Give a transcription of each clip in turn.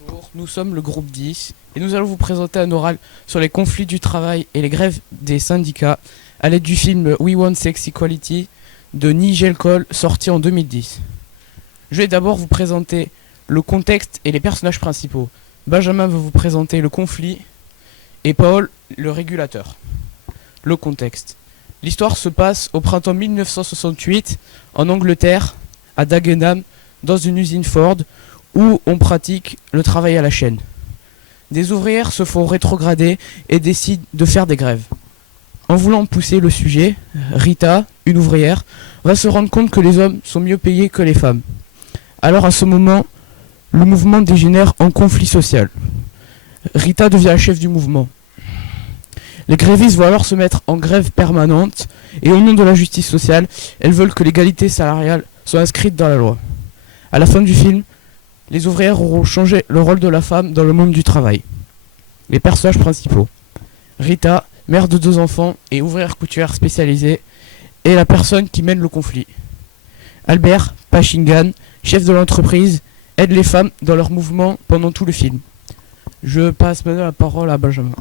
Bonjour, nous sommes le groupe 10 et nous allons vous présenter un oral sur les conflits du travail et les grèves des syndicats à l'aide du film We Want Sex Equality de Nigel Cole sorti en 2010. Je vais d'abord vous présenter le contexte et les personnages principaux. Benjamin va vous présenter le conflit et Paul le régulateur. Le contexte. L'histoire se passe au printemps 1968 en Angleterre, à Dagenham, dans une usine Ford où on pratique le travail à la chaîne. Des ouvrières se font rétrograder et décident de faire des grèves. En voulant pousser le sujet, Rita, une ouvrière, va se rendre compte que les hommes sont mieux payés que les femmes. Alors à ce moment, le mouvement dégénère en conflit social. Rita devient la chef du mouvement. Les grévistes vont alors se mettre en grève permanente et au nom de la justice sociale, elles veulent que l'égalité salariale soit inscrite dans la loi. À la fin du film, les ouvrières auront changé le rôle de la femme dans le monde du travail. Les personnages principaux. Rita, mère de 2 enfants et ouvrière couturière spécialisée, est la personne qui mène le conflit. Albert Pachingan, chef de l'entreprise, aide les femmes dans leur mouvement pendant tout le film. Je passe maintenant la parole à Benjamin.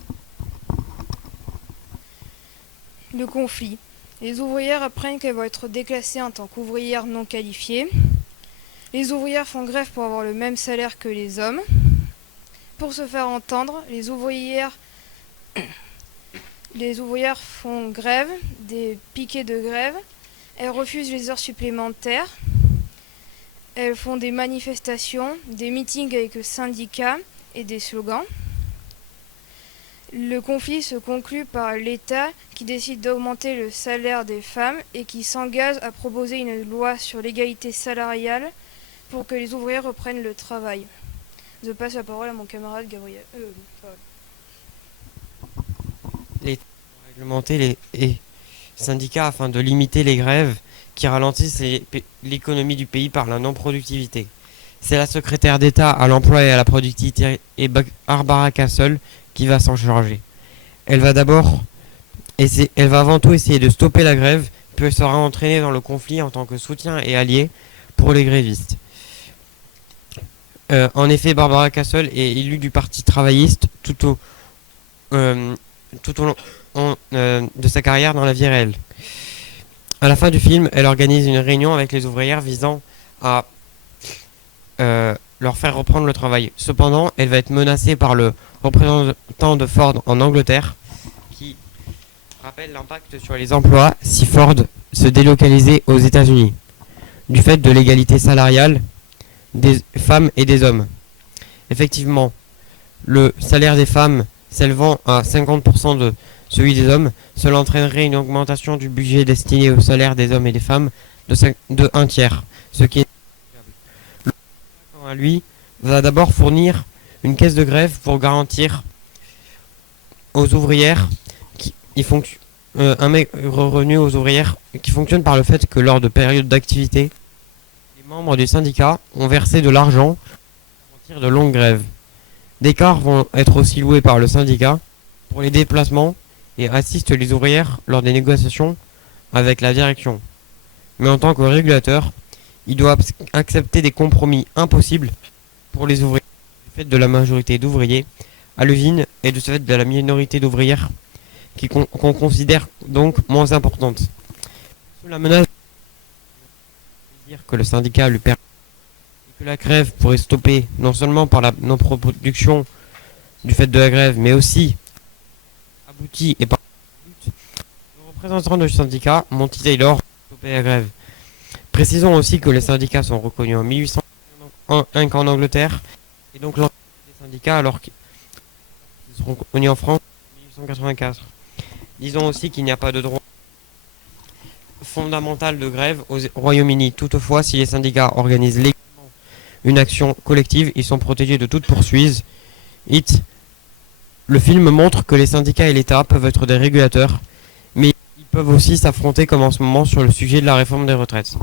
Le conflit. Les ouvrières apprennent qu'elles vont être déclassées en tant qu'ouvrières non qualifiées. Les ouvrières font grève pour avoir le même salaire que les hommes. Pour se faire entendre, les ouvrières font grève, des piquets de grève. Elles refusent les heures supplémentaires. Elles font des manifestations, des meetings avec le syndicat et des slogans. Le conflit se conclut par l'État qui décide d'augmenter le salaire des femmes et qui s'engage à proposer une loi sur l'égalité salariale pour que les ouvrières reprennent le travail. Je passe la parole à mon camarade Gabriel. Paul. L'État a réglementé les syndicats afin de limiter les grèves qui ralentissent l'économie du pays par la non-productivité. C'est la secrétaire d'État à l'emploi et à la productivité, Barbara Castle, qui va s'en charger. Elle va avant tout essayer de stopper la grève, puis elle sera entraînée dans le conflit en tant que soutien et allié pour les grévistes. En effet, Barbara Castle est élue du Parti travailliste tout au long de sa carrière dans la vie réelle. À la fin du film, elle organise une réunion avec les ouvrières visant à leur faire reprendre le travail. Cependant, elle va être menacée par le représentant de Ford en Angleterre qui rappelle l'impact sur les emplois si Ford se délocalisait aux États-Unis du fait de l'égalité salariale des femmes et des hommes. Effectivement, le salaire des femmes s'élevant à 50% de celui des hommes, cela entraînerait une augmentation du budget destiné au salaire des hommes et des femmes de 1/3, ce qui est le gouvernement à lui va d'abord fournir une caisse de grève pour garantir aux ouvrières un revenu aux ouvrières qui fonctionne par le fait que lors de périodes d'activité, les membres du syndicat ont versé de l'argent pour garantir de longues grèves. Des cars vont être aussi loués par le syndicat pour les déplacements et assistent les ouvrières lors des négociations avec la direction. Mais en tant que régulateur, il doit accepter des compromis impossibles pour les ouvriers du fait de la majorité d'ouvriers à l'usine et de ce fait de la minorité d'ouvrières qu'on considère donc moins importante. Sous la menace de dire que le syndicat lui permet et que la grève pourrait stopper non seulement par la non-production du fait de la grève, mais aussi abouti et par le représentant du syndicat, Monty Taylor, stopper la grève. Précisons aussi que les syndicats sont reconnus en 1801 qu'en Angleterre, et donc l'ensemble des syndicats alors qu'ils seront reconnus en France en 1884. Disons aussi qu'il n'y a pas de droit fondamental de grève au Royaume-Uni. Toutefois, si les syndicats organisent légalement une action collective, ils sont protégés de toute poursuite. Le film montre que les syndicats et l'État peuvent être des régulateurs, mais ils peuvent aussi s'affronter comme en ce moment sur le sujet de la réforme des retraites.